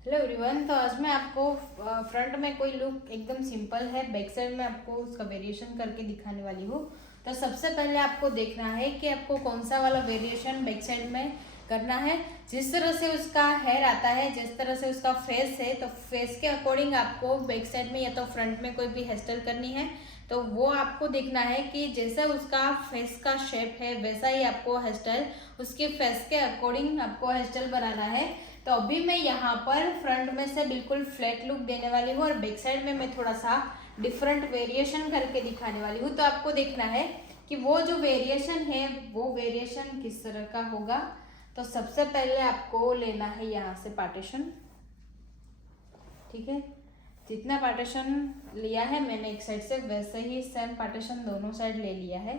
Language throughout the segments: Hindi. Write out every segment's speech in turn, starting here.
Hello everyone. तो आज मैं आपको फ्रंट में कोई लुक एकदम सिंपल है, बैक साइड में आपको उसका वेरिएशन करके दिखाने वाली हूँ। तो सबसे पहले आपको देखना है कि आपको कौन सा वाला वेरिएशन बैक साइड में करना है। जिस तरह से उसका हेयर आता है, जिस तरह से उसका फेस है, तो फेस के अकॉर्डिंग आपको बैक साइड में या तो फ्रंट में कोई भी हेयर स्टाइल करनी है। तो वो आपको देखना है कि जैसा उसका फेस का शेप है वैसा ही आपको हेयर स्टाइल उसके फेस के अकॉर्डिंग आपको हेयर स्टाइल बनाना है। तो अभी मैं यहाँ पर फ्रंट में से बिल्कुल फ्लैट लुक देने वाली हूँ और बैक साइड में मैं थोड़ा सा डिफरेंट वेरिएशन करके दिखाने वाली हूँ। तो आपको देखना है कि वो जो वेरिएशन है वो वेरिएशन किस तरह का होगा। तो सबसे पहले आपको लेना है यहाँ से पार्टीशन, ठीक है। जितना पार्टीशन लिया है मैंने एक साइड से, वैसे ही सेम पार्टीशन दोनों साइड ले लिया है।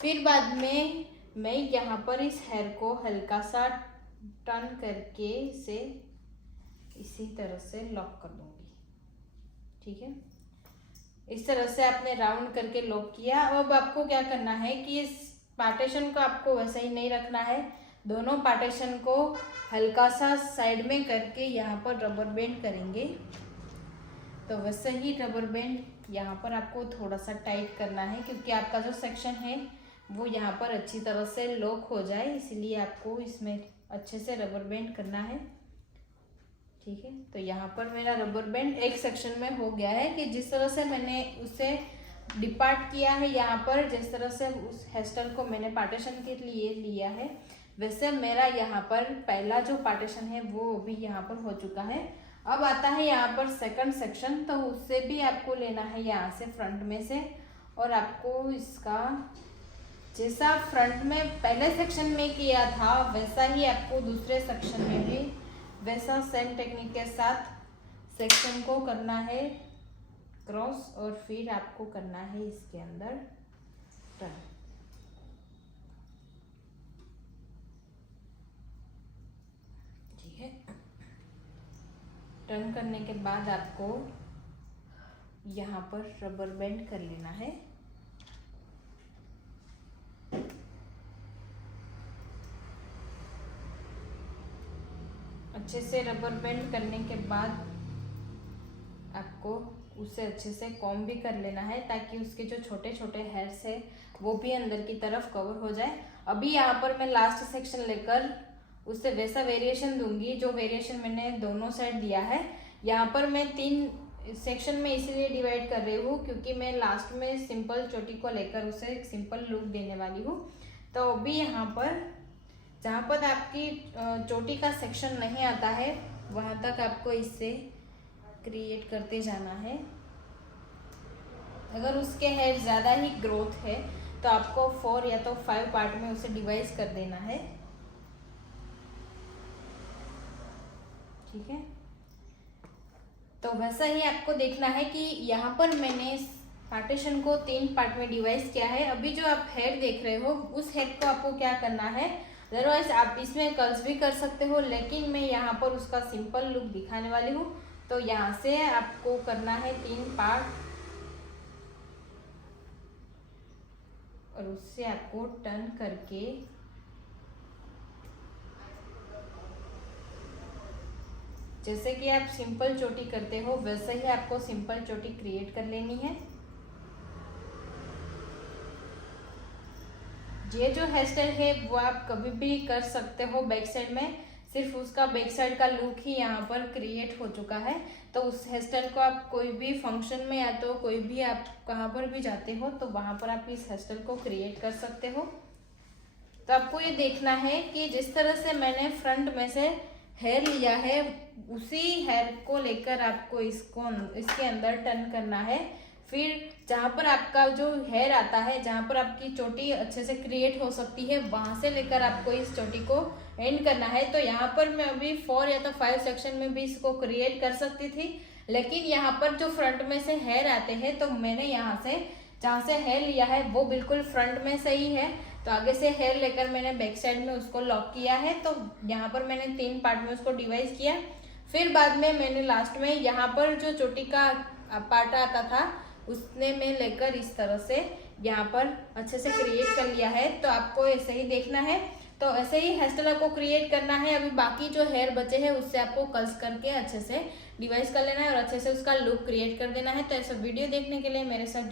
फिर बाद में मैं यहाँ पर इस हेयर को हल्का सा टर्न करके इसे इसी तरह से लॉक कर दूंगी, ठीक है। इस तरह से आपने राउंड करके लॉक किया। अब आपको क्या करना है कि इस पार्टीशन को आपको वैसे ही नहीं रखना है, दोनों पार्टीशन को हल्का सा साइड में करके यहाँ पर रबर बैंड करेंगे। तो वैसे ही रबर बैंड यहाँ पर आपको थोड़ा सा टाइट करना है, क्योंकि आपका जो सेक्शन है वो यहाँ पर अच्छी तरह से लॉक हो जाए, इसलिए आपको इसमें अच्छे से रबर बैंड करना है, ठीक है। तो यहाँ पर मेरा रबर बैंड एक सेक्शन में हो गया है कि जिस तरह से मैंने उसे डिपार्ट किया है, यहाँ पर जिस तरह से उस हेयर स्टाइल को मैंने पार्टीशन के लिए लिया है वैसे मेरा यहाँ पर पहला जो पार्टीशन है वो भी यहाँ पर हो चुका है। अब आता है यहाँ पर सेकंड सेक्शन, तो उससे भी आपको लेना है यहाँ से फ्रंट में से, और आपको इसका जैसा फ्रंट में पहले सेक्शन में किया था वैसा ही आपको दूसरे सेक्शन में भी वैसा सेम टेक्निक के साथ सेक्शन को करना है क्रॉस, और फिर आपको करना है इसके अंदर टर्न, ठीक है। टर्न करने के बाद आपको यहाँ पर रबर बैंड कर लेना है। अच्छे से रबर बैंड करने के बाद आपको उसे अच्छे से कॉम्ब भी कर लेना है, ताकि उसके जो छोटे छोटे हेयर्स है वो भी अंदर की तरफ कवर हो जाए। अभी यहाँ पर मैं लास्ट सेक्शन लेकर उससे वैसा वेरिएशन दूंगी जो वेरिएशन मैंने दोनों साइड दिया है। यहाँ पर मैं 3 सेक्शन में इसीलिए डिवाइड कर रही हूँ क्योंकि मैं लास्ट में सिंपल चोटी को लेकर उसे एक सिंपल लुक देने वाली हूँ। तो अभी यहाँ पर जहाँ पर आपकी चोटी का सेक्शन नहीं आता है वहाँ तक आपको इससे क्रिएट करते जाना है। अगर उसके हेयर ज़्यादा ही ग्रोथ है तो आपको 4 या तो 5 पार्ट में उसे डिवाइड कर देना है, ठीक है। तो वैसा ही आपको देखना है कि यहाँ पर मैंने पार्टीशन को 3 पार्ट में डिवाइड किया है। अभी जो आप हेयर देख रहे हो उस हेयर को आपको क्या करना है, अदरवाइज आप इसमें कर्ल्स भी कर सकते हो, लेकिन मैं यहाँ पर उसका सिंपल लुक दिखाने वाली हूँ। तो यहाँ से आपको करना है 3 पार्ट और उससे आपको टर्न करके जैसे कि आप सिंपल चोटी करते हो वैसे ही आपको सिंपल चोटी क्रिएट कर लेनी है। ये जो हेयर स्टाइल है वो आप कभी भी कर सकते हो बैक साइड में, सिर्फ उसका बैक साइड का लुक ही यहाँ पर क्रिएट हो चुका है। तो उस हेयर स्टाइल को आप कोई भी फंक्शन में या तो कोई भी आप कहाँ पर भी जाते हो तो वहाँ पर आप इस हेयर स्टाइल को क्रिएट कर सकते हो। तो आपको ये देखना है कि जिस तरह से मैंने फ्रंट में से हेयर लिया है उसी हेयर को लेकर आपको इसके अंदर टर्न करना है। फिर जहाँ पर आपका जो हेयर आता है, जहाँ पर आपकी चोटी अच्छे से क्रिएट हो सकती है, वहाँ से लेकर आपको इस चोटी को एंड करना है। तो यहाँ पर मैं अभी 4 या तो 5 सेक्शन में भी इसको क्रिएट कर सकती थी, लेकिन यहाँ पर जो फ्रंट में से हेयर आते हैं तो मैंने यहाँ से जहाँ से हेयर लिया है वो बिल्कुल फ्रंट में सही है, तो आगे से हेयर लेकर मैंने बैक साइड में उसको लॉक किया है। तो यहाँ पर मैंने 3 पार्ट में उसको डिवाइड किया। फिर बाद में मैंने लास्ट में यहाँ पर जो चोटी का पार्ट आता था उसने मैं लेकर इस तरह से यहाँ पर अच्छे से क्रिएट कर लिया है। तो आपको ऐसे ही देखना है। तो ऐसे ही हेयर स्टाइल आपको क्रिएट करना है। अभी बाकी जो हेयर बचे हैं उससे आपको कर्ल्स करके अच्छे से डिवाइस कर लेना है और अच्छे से उसका लुक क्रिएट कर देना है। तो ऐसा वीडियो देखने के लिए मेरे साथ